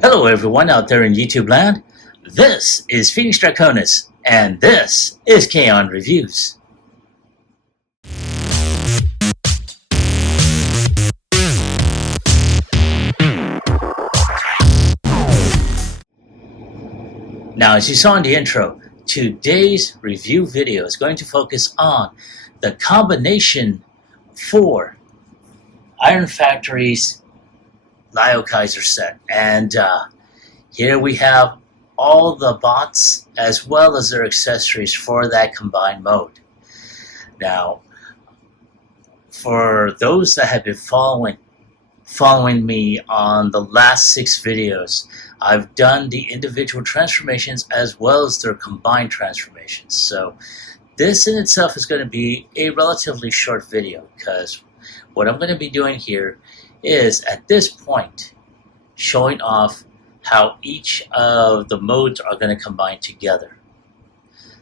Hello everyone out there in YouTube land. This is Phoenix Draconis, and this is Kaon Reviews. Now, as you saw in the intro, today's review video is going to focus on the combination for Iron Factory's Liokaiser set. And here we have all the bots as well as their accessories for that combined mode. Now, for those that have been following me on the last 6 videos, I've done the individual transformations as well as their combined transformations. So this in itself is going to be a relatively short video, because what I'm going to be doing here is at this point showing off how each of the modes are going to combine together.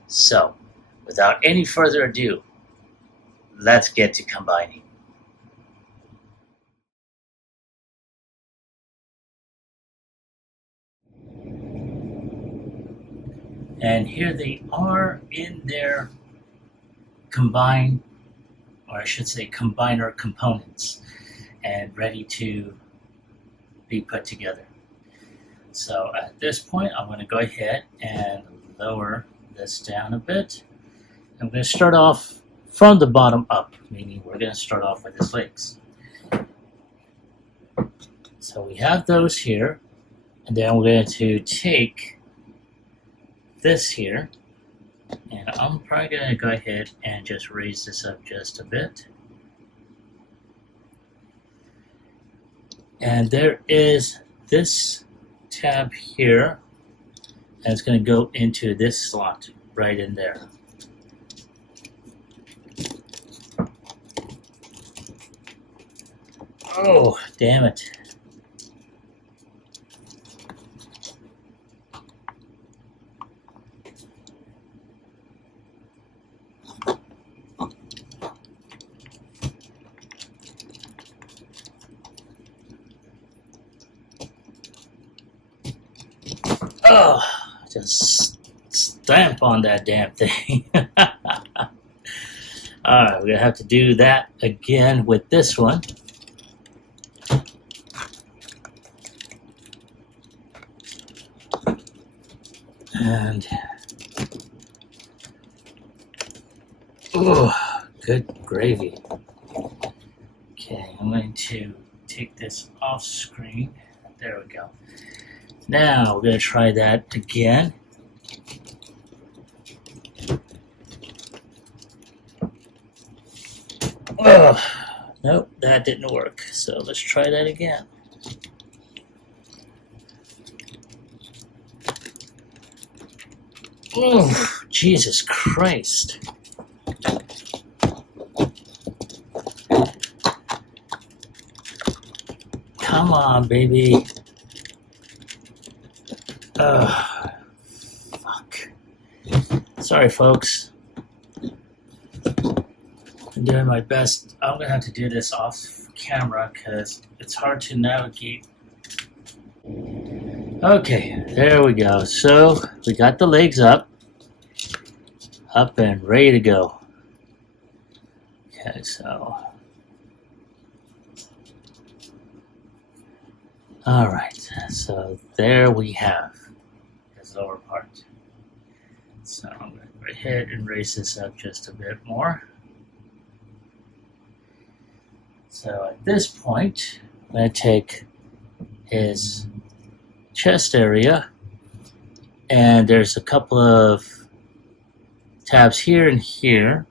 So without any further ado, let's get to combining. And here they are in their combine, or I should say combiner components, and ready to be put together. So at this point, I'm going to go ahead and lower this down a bit. I'm going to start off from the bottom up, meaning we're going to start off with his legs. So we have those here, and then we're going to take this here, and I'm probably going to go ahead and just raise this up just a bit. And there is this tab here, and it's going to go into this slot right in there. Oh, damn it. Oh, just stamp on that damn thing. Alright, we're going to have to do that again with this one. And, oh, good gravy. Okay, I'm going to take this off screen. There we go. Now we're going to try that again. Oh, nope, that didn't work. So let's try that again. Oh, Jesus Christ. Come on, baby. Fuck. Sorry, folks. I'm doing my best. I'm going to have to do this off camera because it's hard to navigate. Okay, there we go. So we got the legs up and ready to go. Okay, so. Alright, so there we have his lower part. So I'm going to go ahead and raise this up just a bit more. So at this point, I'm going to take his chest area, and there's a couple of tabs here and here,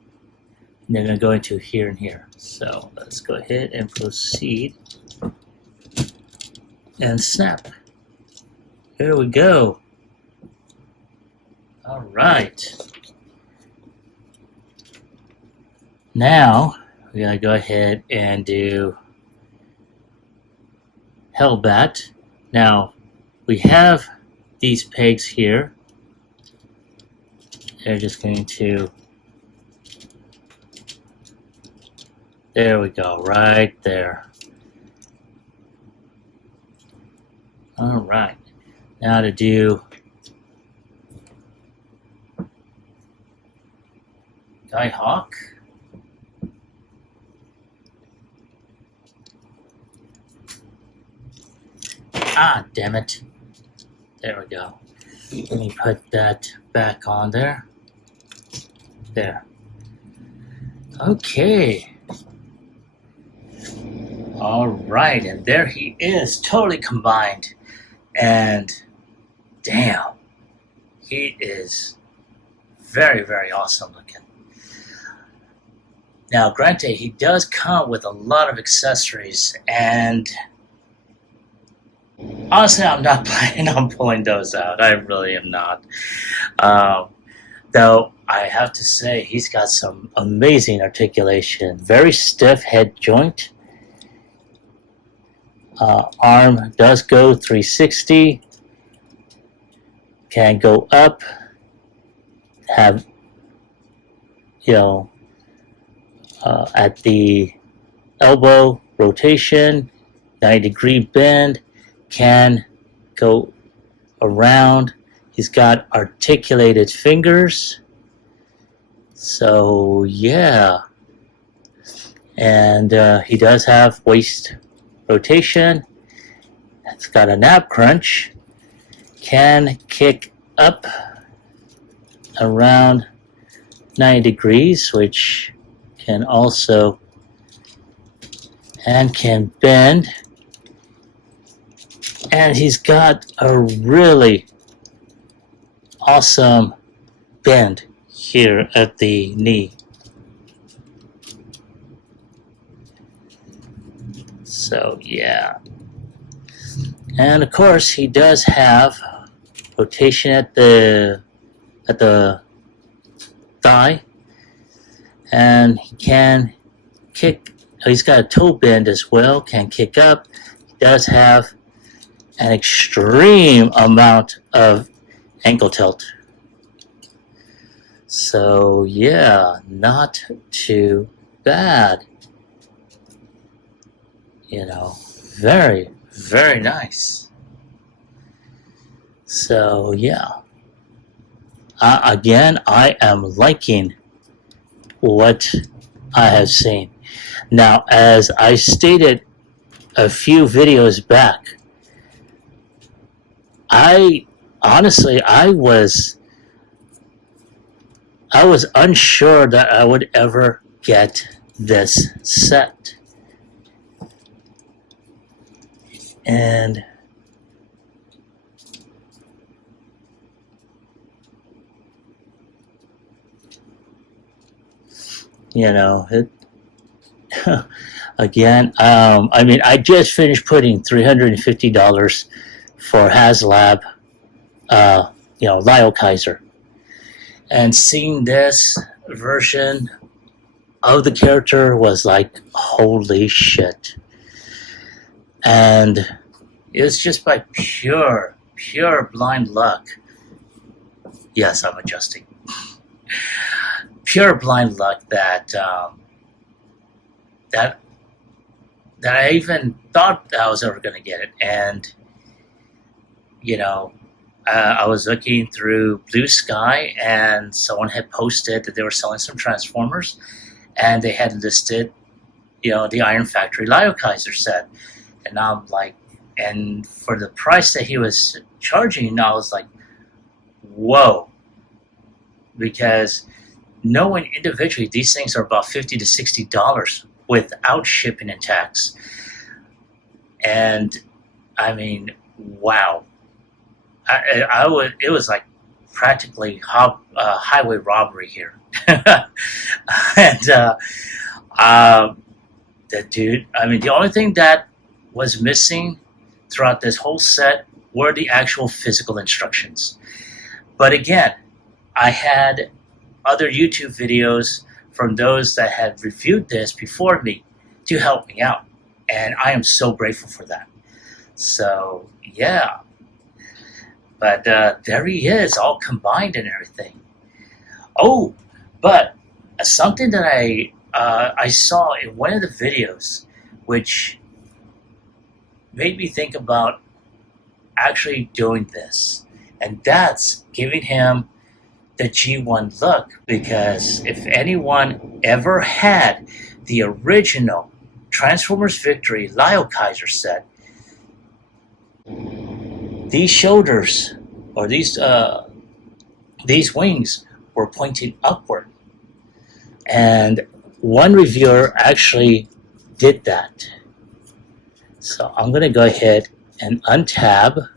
and they're going to go into here and here. So let's go ahead and proceed. And snap. There we go. All right. Now we gotta go ahead and do Hellbat. Now we have these pegs here. They're just going to. There we go, right there. All Alright, now to do Guy Hawk. Ah, damn it. There we go. Let me put that back on there. There. Okay. Alright, and there he is, totally combined. And damn, he is very, very awesome looking. Now, granted, he does come with a lot of accessories, and honestly, I'm not planning on pulling those out. I really am not. Though, I have to say, he's got some amazing articulation. Very stiff head joint. Arm does go 360. Can go up. Have, at the elbow rotation, 90-degree bend. Can go around. He's got articulated fingers. So, yeah. And he does have waist rotation. It's got a nab crunch. Can kick up around 90 degrees, which can also, and can bend. And he's got a really awesome bend here at the knee. So yeah. And of course he does have rotation at the thigh, and he can kick. He's got a toe bend as well, can kick up. He does have an extreme amount of ankle tilt. So yeah, not too bad. Very, very nice. So yeah. Again, I am liking what I have seen. Now, as I stated a few videos back, I was unsure that I would ever get this set. And it again, I just finished putting $350 for HasLab, Liokaiser. And seeing this version of the character was like, holy shit. And it was just by pure blind luck. Yes, I'm adjusting. Pure blind luck that I even thought I was ever going to get it. And I was looking through Blue Sky, and someone had posted that they were selling some Transformers, and they had listed, the Iron Factory Liokaiser set. And I'm like, and for the price that he was charging, I was like, whoa. Because knowing individually, these things are about $50 to $60 without shipping and tax. And wow. It was like practically highway robbery here. And the dude, the only thing that was missing throughout this whole set were the actual physical instructions. But again, I had other YouTube videos from those that had reviewed this before me to help me out. And I am so grateful for that. So, yeah. But there he is, all combined and everything. Oh, but something that I saw in one of the videos, which made me think about actually doing this. And that's giving him the G1 look, because if anyone ever had the original Transformers Victory Liokaiser set, these shoulders or these wings were pointing upward. And one reviewer actually did that. So I'm going to go ahead and untab.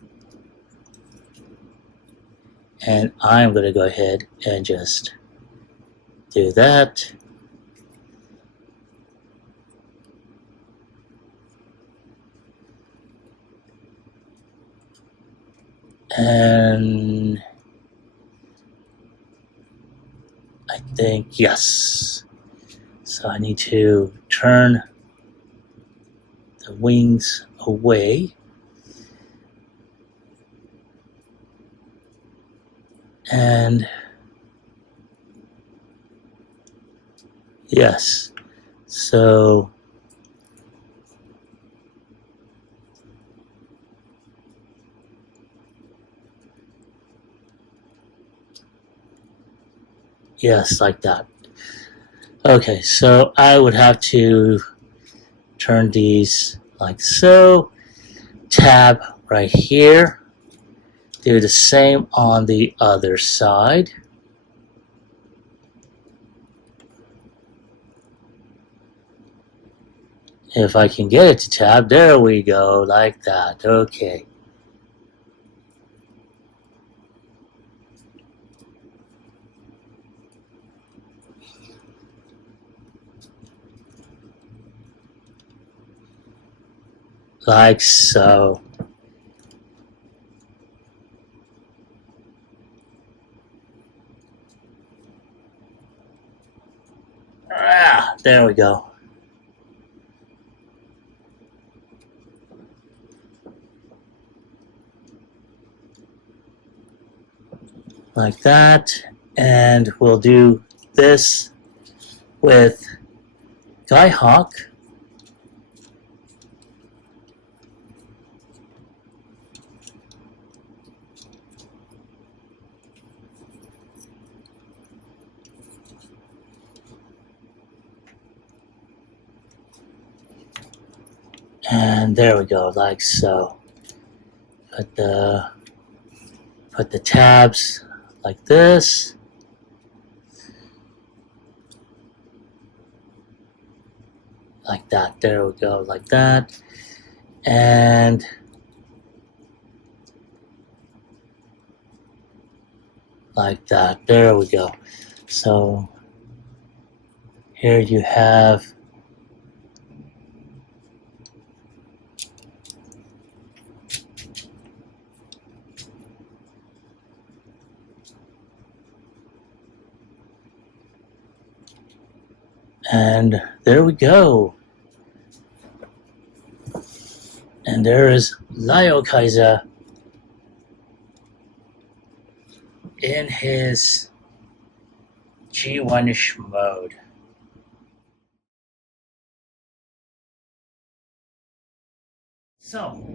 And I'm going to go ahead and just do that. And I think, yes. So I need to turn the wings away. And yes, so yes, like that. Okay, so I would have to turn these like so, tab right here, do the same on the other side. If I can get it to tab, there we go, like that. Okay. Like so. Ah, there we go. Like that. And we'll do this with Skyhawk. And there we go, like so. Put the tabs like this. Like that, there we go, like that. And like that, there we go. So here you have and there we go. And there is Liokaiser in his G1-ish mode. So,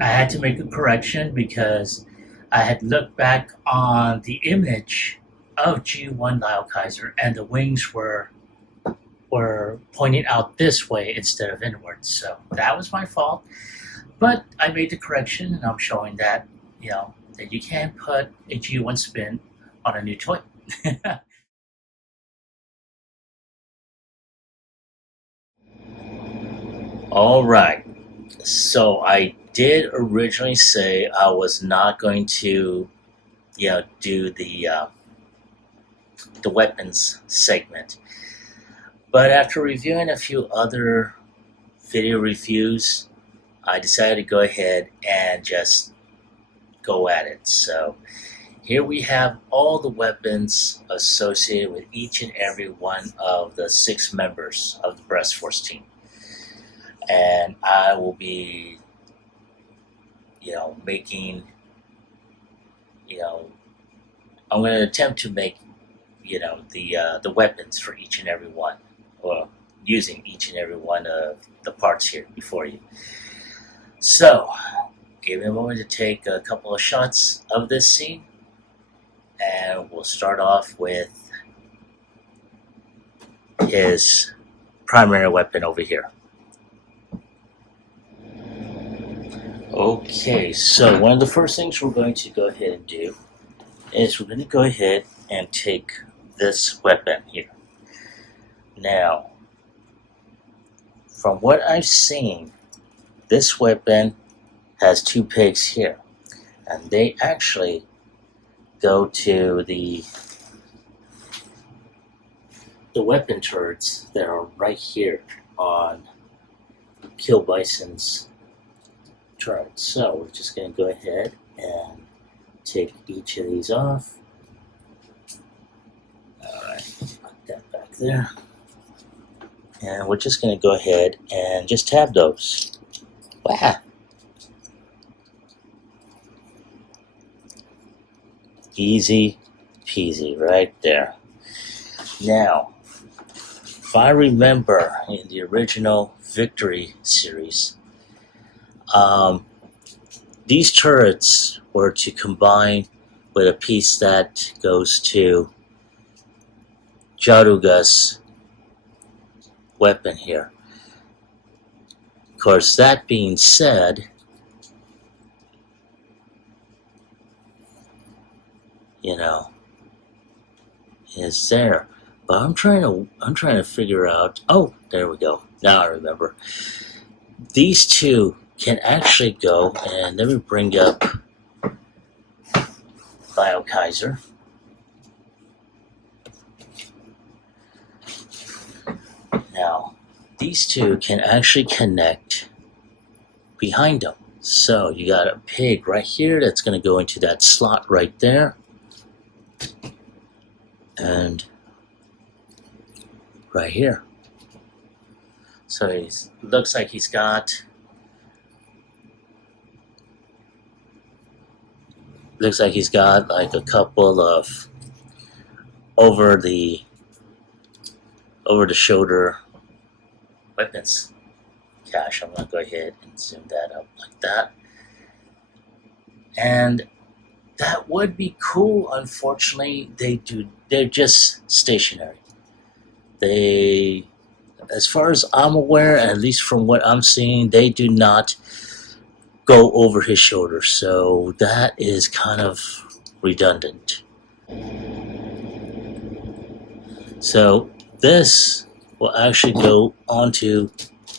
I had to make a correction because I had looked back on the image of G1 Liokaiser and the wings were pointing out this way instead of inwards. So that was my fault. But I made the correction and I'm showing that, that you can put a G1 spin on a new toy. All right. So I did originally say I was not going to, do the weapons segment. But after reviewing a few other video reviews, I decided to go ahead and just go at it. So here we have all the weapons associated with each and every one of the 6 members of the Breast Force team. And I will be, making, I'm going to attempt to make, the weapons for each and every one, or using each and every one of the parts here before you. So, give me a moment to take a couple of shots of this scene, and we'll start off with his primary weapon over here. Okay, so one of the first things we're going to go ahead and do is we're going to go ahead and take this weapon here. Now, from what I've seen, this weapon has two pegs here, and they actually go to the weapon turrets that are right here on Kill Bison's turret. So we're just going to go ahead and take each of these off. Alright, put that back there. And we're just going to go ahead and just tab those. Wow! Easy peasy right there. Now, if I remember in the original Victory series, these turrets were to combine with a piece that goes to Jaruga's weapon here. Of course, that being said, is there. But I'm trying to figure out. Oh, there we go. Now I remember. These two can actually go, and let me bring up Liokaiser. Now, these two can actually connect behind them. So you got a pig right here that's going to go into that slot right there. And right here. So he looks like he's got like a couple of over the shoulder weapons cache. I'm gonna go ahead and zoom that up like that. And that would be cool. Unfortunately, they're just stationary. They, as far as I'm aware, at least from what I'm seeing, they do not go over his shoulder. So that is kind of redundant. So this will actually go onto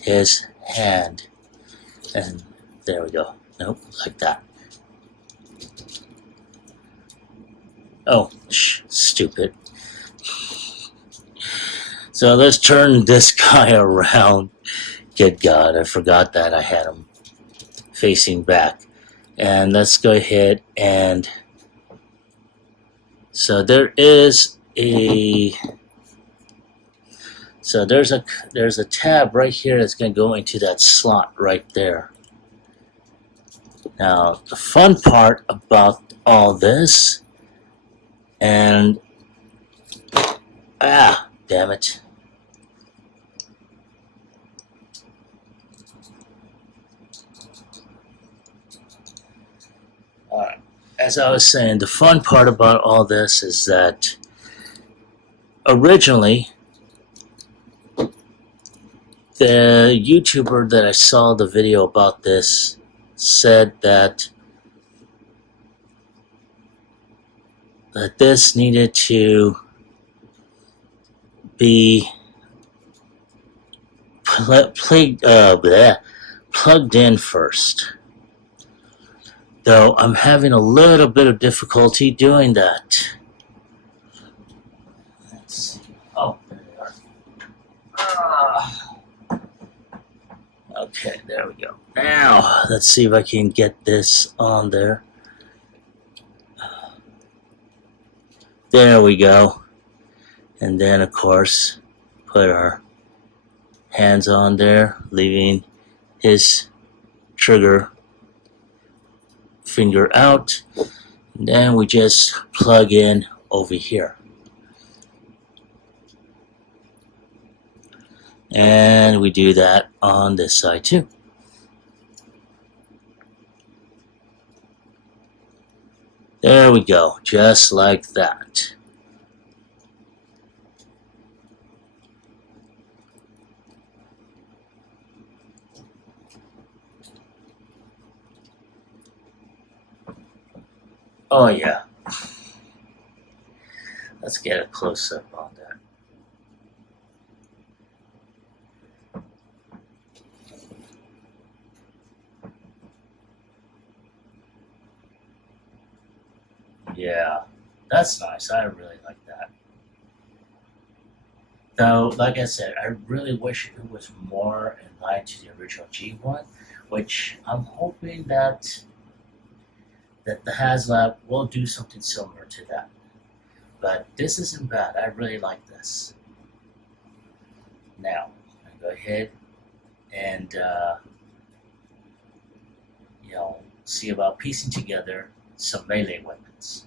his hand. And there we go. Nope, like that. Oh, stupid. So let's turn this guy around. Good God, I forgot that I had him facing back. And let's go ahead and... So there's a tab right here that's going to go into that slot right there. Now, the fun part about all this, and damn it. Alright, as I was saying, the fun part about all this is that originally the YouTuber that I saw the video about this said that this needed to be plugged in first. Though I'm having a little bit of difficulty doing that. Let's see. Oh, there they are. Okay, there we go. Now, let's see if I can get this on there. There we go. And then, of course, put our hands on there, leaving his trigger finger out. And then we just plug in over here. And we do that on this side too. There we go, just like that. Oh yeah. Let's get a close-up on that. Yeah, that's nice. I really like that. Though, like I said, I really wish it was more in line to the original G1, which I'm hoping that the HasLab will do something similar to that. But this isn't bad. I really like this. Now, I'm gonna go ahead and see about piecing together some melee weapons.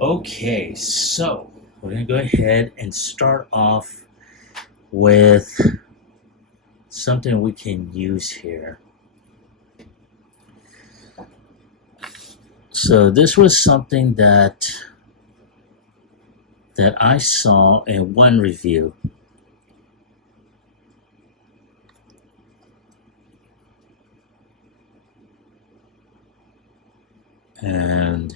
Okay, so we're gonna go ahead and start off with something we can use here. So this was something that I saw in one review. And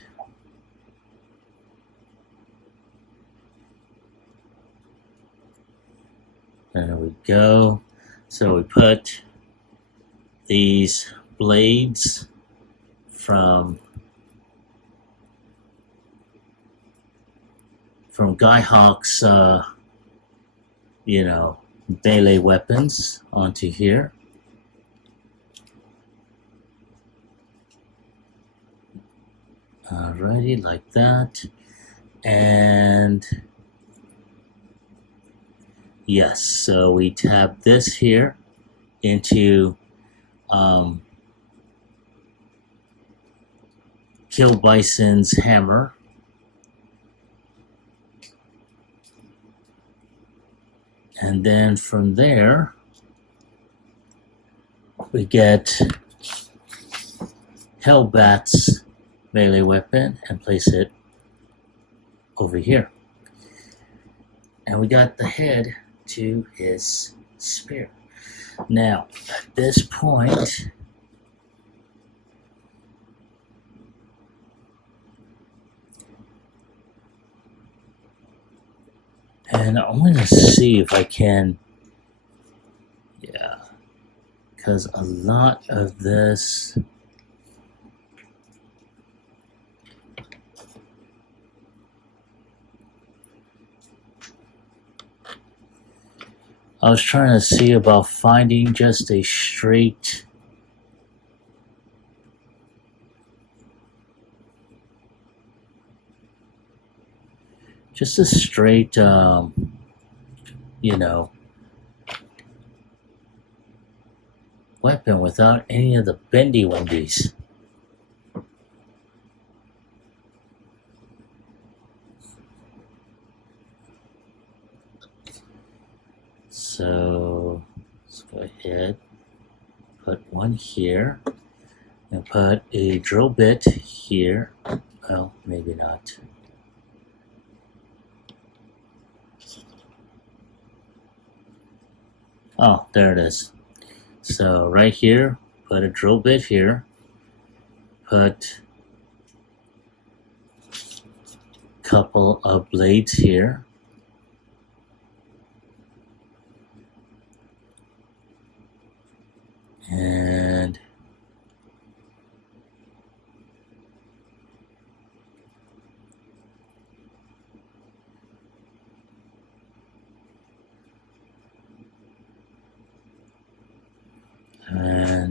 there we go. So we put these blades from Guy Hawk's, melee weapons onto here. Alrighty, like that. And yes, so we tap this here into Kill Bison's hammer. And then from there, we get Hellbat's melee weapon and place it over here. And we got the head to his spear. Now, at this point, and I'm going to see if I can, because a lot of this, I was trying to see about finding just a straight weapon without any of the bendy wendies. So let's go ahead, put one here, and put a drill bit here. Well, maybe not. Oh, there it is. So right here, put a drill bit here, put a couple of blades here, and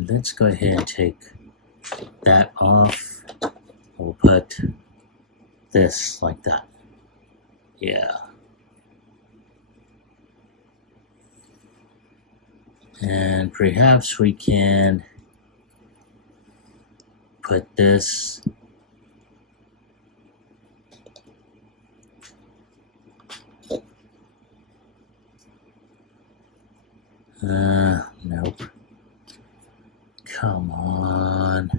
let's go ahead and take that off. We'll put this like that. Yeah. And perhaps we can put this nope. Come on.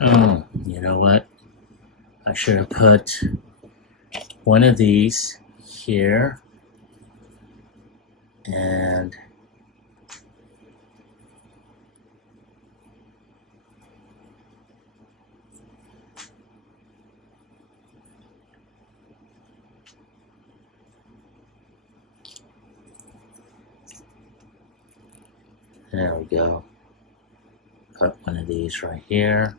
You know what? I should have put one of these here, and there we go. Put one of these right here,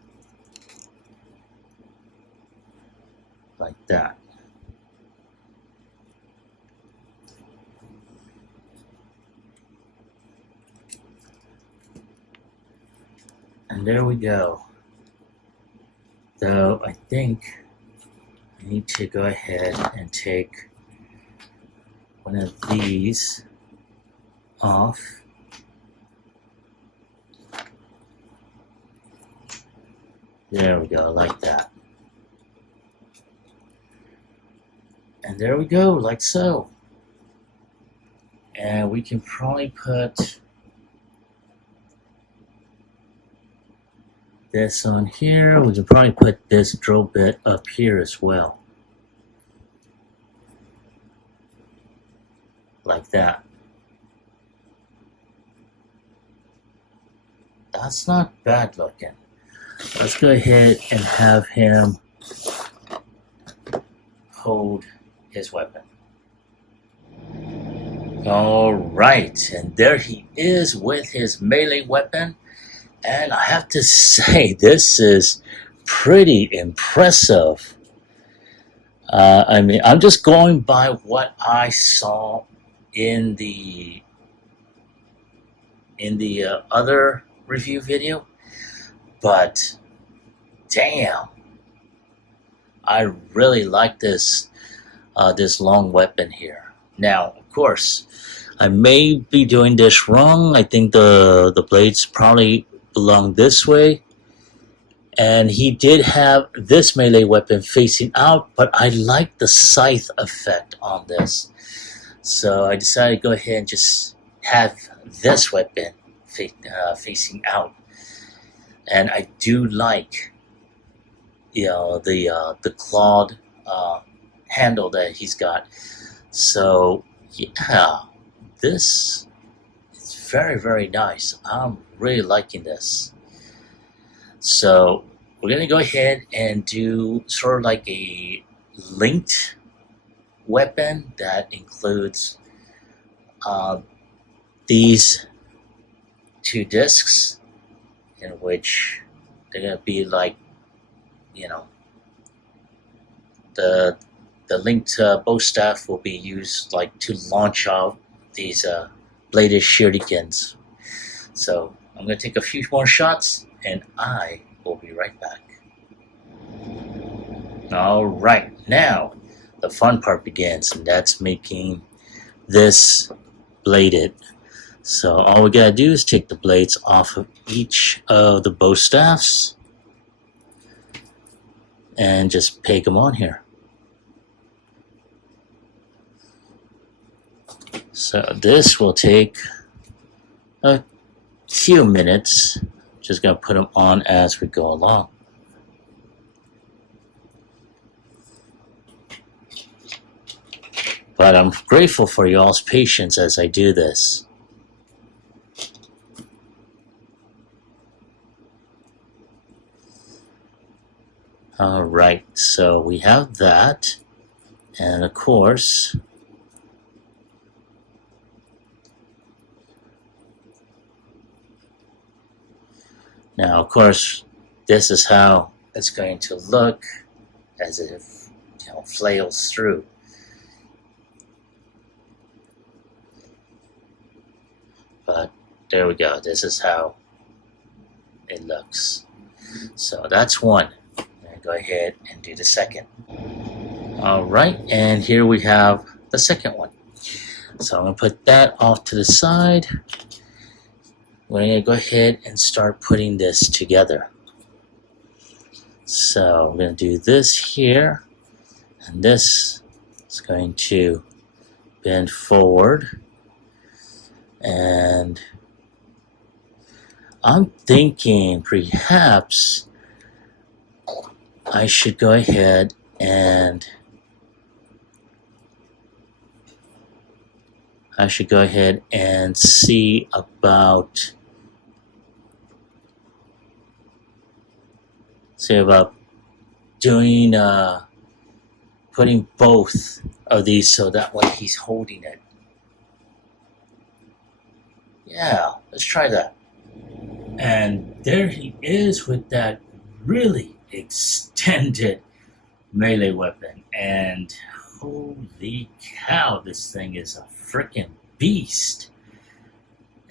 like that. And there we go. Though I think I need to go ahead and take one of these off. There we go, like that. And there we go, like so. And we can probably put this on here. We can probably put this drill bit up here as well. Like that. That's not bad looking. Let's go ahead and have him hold his weapon. Alright, and there he is with his melee weapon. And I have to say, this is pretty impressive. I mean, I'm just going by what I saw in the other review video, but damn, I really like this this long weapon here. Now, of course, I may be doing this wrong. I think the blades probably belong this way, and he did have this melee weapon facing out, but I like the scythe effect on this, so I decided to go ahead and just have this weapon facing out. And I do like, you know, the clawed handle that he's got. So yeah, this is very, very nice. I'm really liking this. So we're gonna go ahead and do sort of like a linked weapon that includes these two discs, in which they're gonna be like, you know, the linked bow staff will be used like to launch off these bladed shurikens. So I'm gonna take a few more shots, and I will be right back. Alright, now the fun part begins, and that's making this bladed. So all we gotta do is take the blades off of each of the bow staffs and just peg them on here. So this will take a few minutes. Just gonna put them on as we go along. But I'm grateful for y'all's patience as I do this. Alright, so we have that, and of course, now of course, this is how it's going to look as it, you know, flails through. But there we go, this is how it looks. So that's one. Go ahead and do the second. Alright, and here we have the second one. So I'm going to put that off to the side. We're going to go ahead and start putting this together. So we're going to do this here, and this is going to bend forward. And I'm thinking perhaps I should go ahead and see about doing putting both of these so that way he's holding it. Yeah, let's try that. And there he is with that really extended melee weapon. And holy cow, this thing is a freaking beast.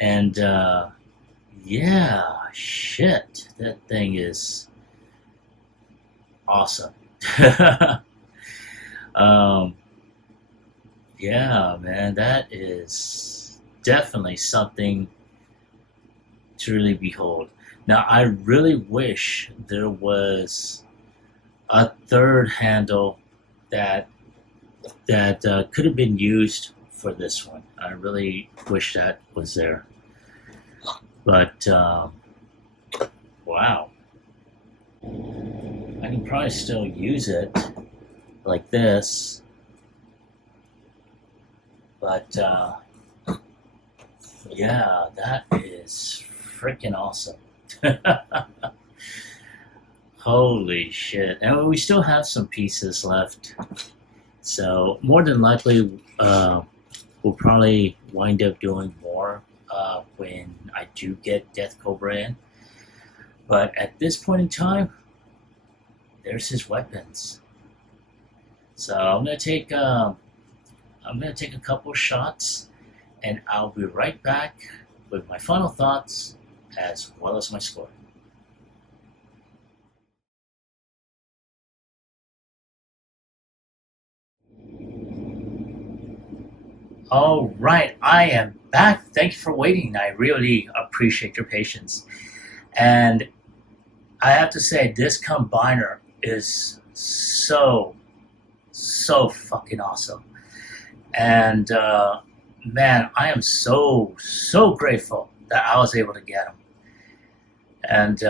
And yeah, shit, that thing is awesome. Yeah, man, that is definitely something to really behold. Now, I really wish there was a third handle that could have been used for this one. I really wish that was there. But wow, I can probably still use it like this. But yeah, that is freaking awesome. Holy shit. And we still have some pieces left. So more than likely, we'll probably wind up doing more when I do get Death Cobra in. But at this point in time, there's his weapons. So I'm gonna take a couple shots, and I'll be right back with my final thoughts as well as my score. All right, I am back. Thank you for waiting. I really appreciate your patience. And I have to say, this combiner is so fucking awesome. And man, I am so grateful that I was able to get him. And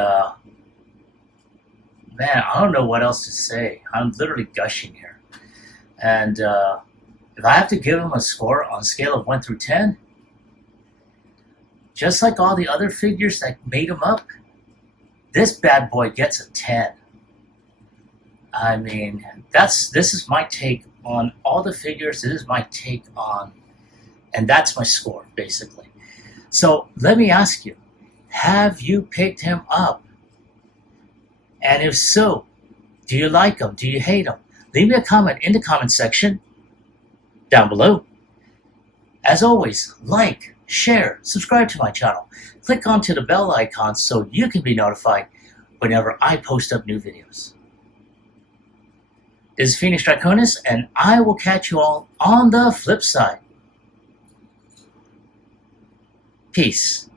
man, I don't know what else to say. I'm literally gushing here. And if I have to give him a score on a scale of 1 through 10, just like all the other figures that made him up, this bad boy gets a 10. I mean, this is my take on all the figures. This is my take on, and that's my score, basically. So let me ask you, have you picked him up? And if so, do you like him? Do you hate him? Leave me a comment in the comment section down below. As always, like, share, subscribe to my channel. Click onto the bell icon so you can be notified whenever I post up new videos. This is Phoenix Draconis, and I will catch you all on the flip side. Peace.